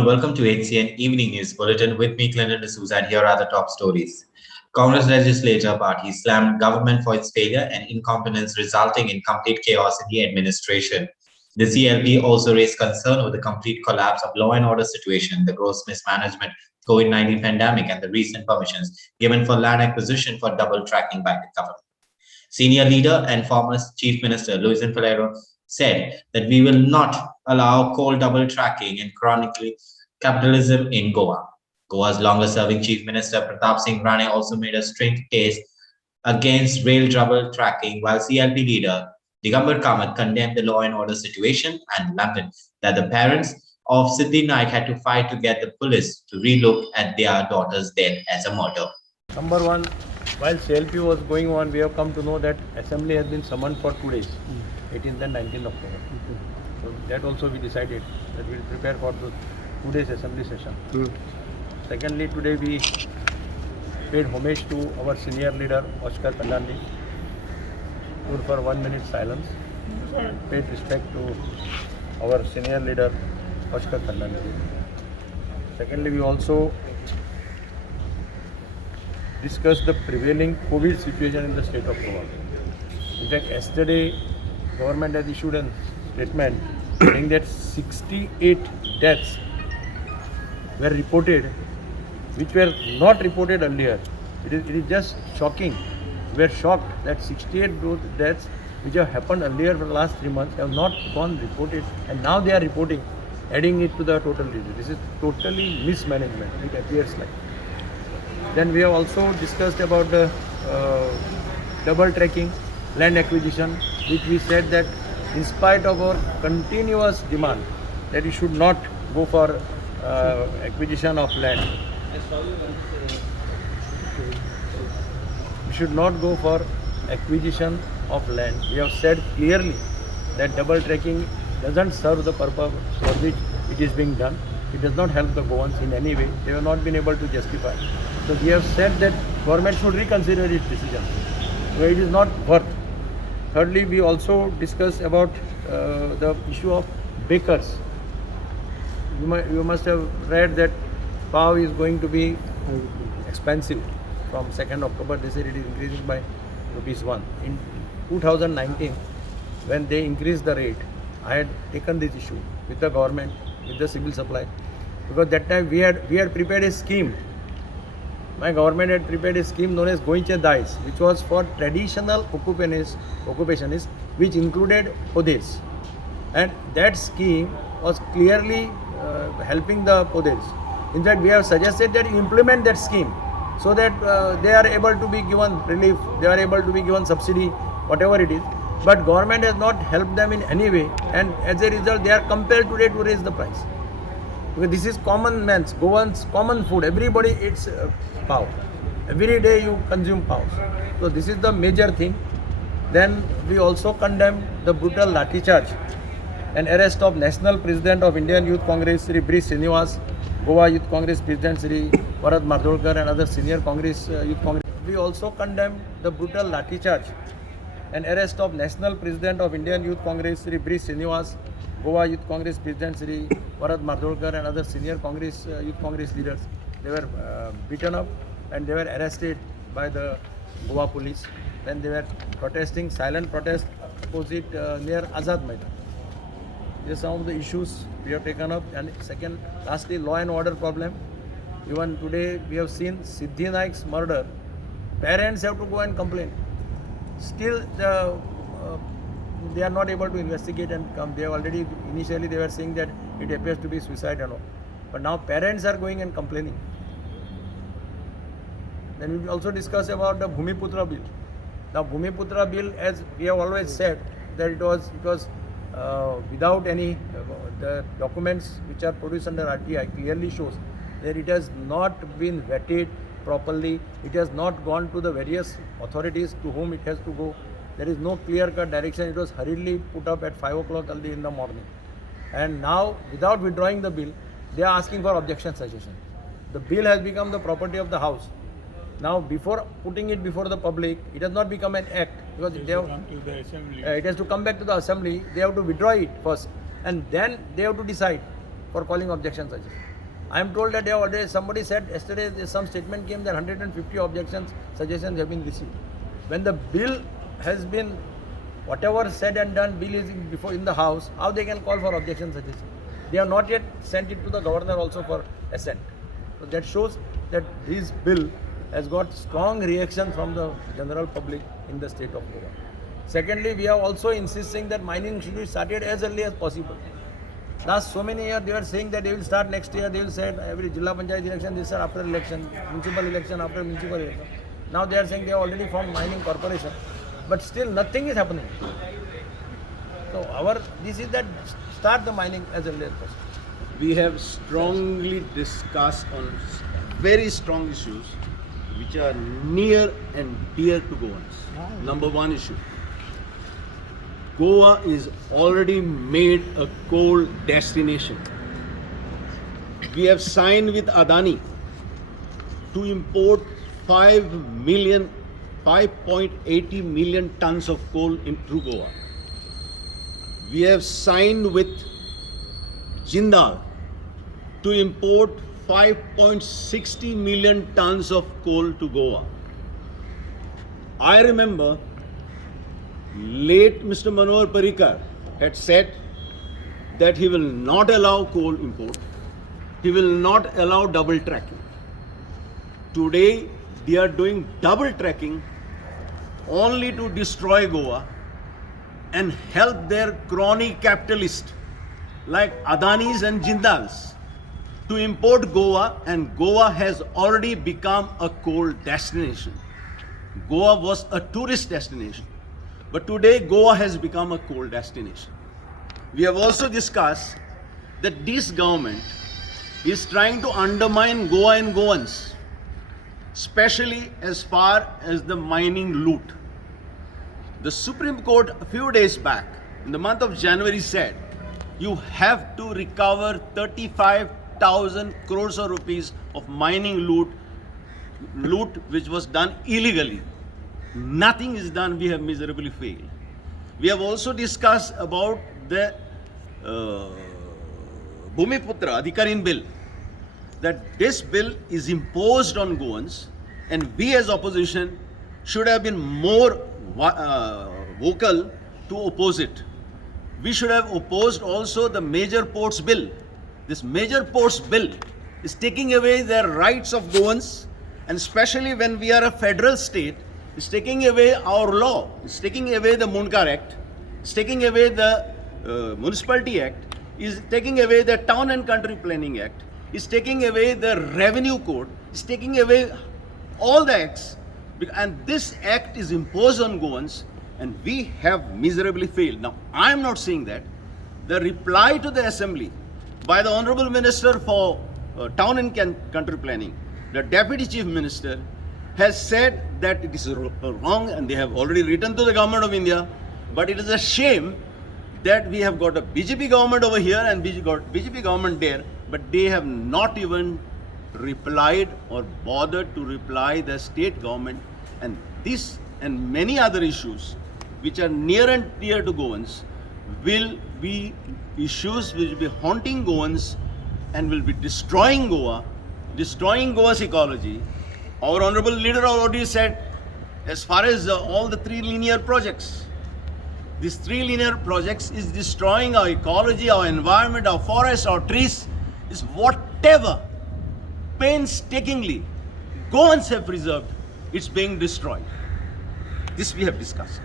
everyone, welcome to HCN Evening News Bulletin with me, Clinton D'Souza, and here are the top stories. Congress Legislature Party slammed government for its failure and incompetence, resulting in complete chaos in the administration. The CLP also raised concern over the complete collapse of law and order situation, the gross mismanagement, COVID-19 pandemic, and the recent permissions given for land acquisition for double tracking by the government. Senior leader and former Chief Minister Luis Falero said that we will not allow coal double tracking and chronically capitalism in Goa. Goa's longest serving Chief Minister Pratap Singh Rane also made a strict case against rail double tracking, while CLP leader Digambar Kamath condemned the law and order situation and lamented that the parents of Siddhi Naik had to fight to get the police to relook at their daughter's death as a murder. Number one, while CLP was going on, we have come to know that assembly has been summoned for 2 days, 18th and 19th October. So that also we decided that we will prepare for the 2 days assembly session. Secondly, today we paid homage to our senior leader Oscar Kandandi, stood for 1 minute silence, paid respect to our senior leader Oscar Kandandi. Secondly, we also discuss the prevailing COVID situation in the state of Goa. In fact, yesterday, government has issued a statement saying that 68 deaths were reported, which were not reported earlier. It is just shocking. We are shocked that 68 those deaths which have happened earlier for the last 3 months have not gone reported, and now they are reporting, adding it to the total digit. This is totally mismanagement, it appears like. Then we have also discussed about the double tracking, land acquisition, which we said that in spite of our continuous demand that we should not go for acquisition of land. We should not go for acquisition of land. We have said clearly that double tracking doesn't serve the purpose for which it is being done. It does not help the Goans in any way. They have not been able to justify. So we have said that government should reconsider its decision, where it is not worth. Thirdly, we also discussed about the issue of bakers. You must have read that pav is going to be expensive from 2nd October. They said it is increasing by ₹1. In 2019, when they increased the rate, I had taken this issue with the government, with the civil supply, because that time we had prepared a scheme. My government had prepared a scheme known as Goinche Dais, which was for traditional occupationists, which included Podes. And that scheme was clearly helping the Podes. In fact, we have suggested that you implement that scheme so that they are able to be given relief, they are able to be given subsidy, whatever it is. But government has not helped them in any way, and as a result, they are compelled today to raise the price. Because this is common man's, Goan's common food. Everybody eats pav. Every day you consume pav. So this is the major thing. Then we also condemn the brutal lathi charge and arrest of National President of Indian Youth Congress, Sri Brish Srinivas, Goa Youth Congress President Sri Bharat Mardolkar, and other senior Congress Youth Congress. We also condemn the brutal lathi charge and arrest of National President of Indian Youth Congress, Sri Brish Srinivas, Goa Youth Congress President Sri Bharat Mardolkar, and other senior Congress Youth Congress leaders. They were beaten up and they were arrested by the Goa police when they were protesting, silent protest opposite near Azad Maidan. These are some of the issues we have taken up. And lastly, law and order problem. Even today we have seen Siddhi Naik's murder. Parents have to go and complain. Still they are not able to investigate and come. They have already, initially they were saying that it appears to be suicide and all. But now parents are going and complaining. Then we also discuss about the Bhumiputra bill. Now Bhumiputra bill, as we have always said, that it was without any, the documents which are produced under RTI clearly shows that it has not been vetted properly. It has not gone to the various authorities to whom it has to go. There is no clear-cut direction. It was hurriedly put up at 5 o'clock early in the morning. And now, without withdrawing the bill, they are asking for objection suggestion. The bill has become the property of the House. Now, before putting it before the public, it has not become an act, because it has to come back to the assembly. They have to withdraw it first, and then they have to decide for calling objection suggestion. I am told that they have already, somebody said yesterday, some statement came that 150 objections, suggestions have been received. When the bill has been, whatever said and done, bill is before in the house, how they can call for objection suggestion? They have not yet sent it to the governor also for assent. So that shows that this bill has got strong reaction from the general public in the state of Goa. Secondly, we are also insisting that mining should be started as early as possible. Last so many years, they were saying that they will start next year. They will say every Jilla Panchayat election, this are after election, municipal election after municipal election. Now they are saying they have already formed mining corporation, but still nothing is happening. So this is that start the mining as early as possible. We have strongly discussed on very strong issues which are near and dear to Goans. Number one issue. Goa is already made a coal destination. We have signed with Adani to import 5.80 million tons of coal into Goa. We have signed with Jindal to import 5.60 million tons of coal to Goa. I remember late Mr. Manohar Parrikar had said that he will not allow coal import. He will not allow double tracking. Today, they are doing double tracking only to destroy Goa and help their crony capitalists like Adanis and Jindals to import Goa, and Goa has already become a coal destination. Goa was a tourist destination, but today Goa has become a coal destination. We have also discussed that this government is trying to undermine Goa and Goans, especially as far as the mining loot. The Supreme Court a few days back, in the month of January, said you have to recover 35,000 crores of rupees of mining loot which was done illegally. Nothing is done. We have miserably failed. We have also discussed about the Bhumiputra Adhikarin bill, that this bill is imposed on Goans, and we as opposition should have been more vocal to oppose it. We should have opposed also the Major Ports Bill. This Major Ports Bill is taking away the rights of Goans, and especially when we are a federal state, it's taking away our law. It's taking away the Munkar Act. It's taking away the Municipality Act. It's taking away the Town and Country Planning Act. It's taking away the Revenue Code. It's taking away all the acts. And this act is imposed on Goans, and we have miserably failed. Now, I am not saying that. The reply to the Assembly by the Honorable Minister for Town and Country Planning, the Deputy Chief Minister, has said that it is wrong, and they have already written to the Government of India. But it is a shame that we have got a BJP government over here and BJP government there, but they have not even replied or bothered to reply the state government. And this and many other issues which are near and dear to Goans will be issues which will be haunting Goans and will be destroying Goa, destroying Goa's ecology. Our honorable leader already said, as far as all the three linear projects, these three linear projects is destroying our ecology, our environment, our forests, our trees, is whatever painstakingly Goans have preserved, it's being destroyed. This we have discussed.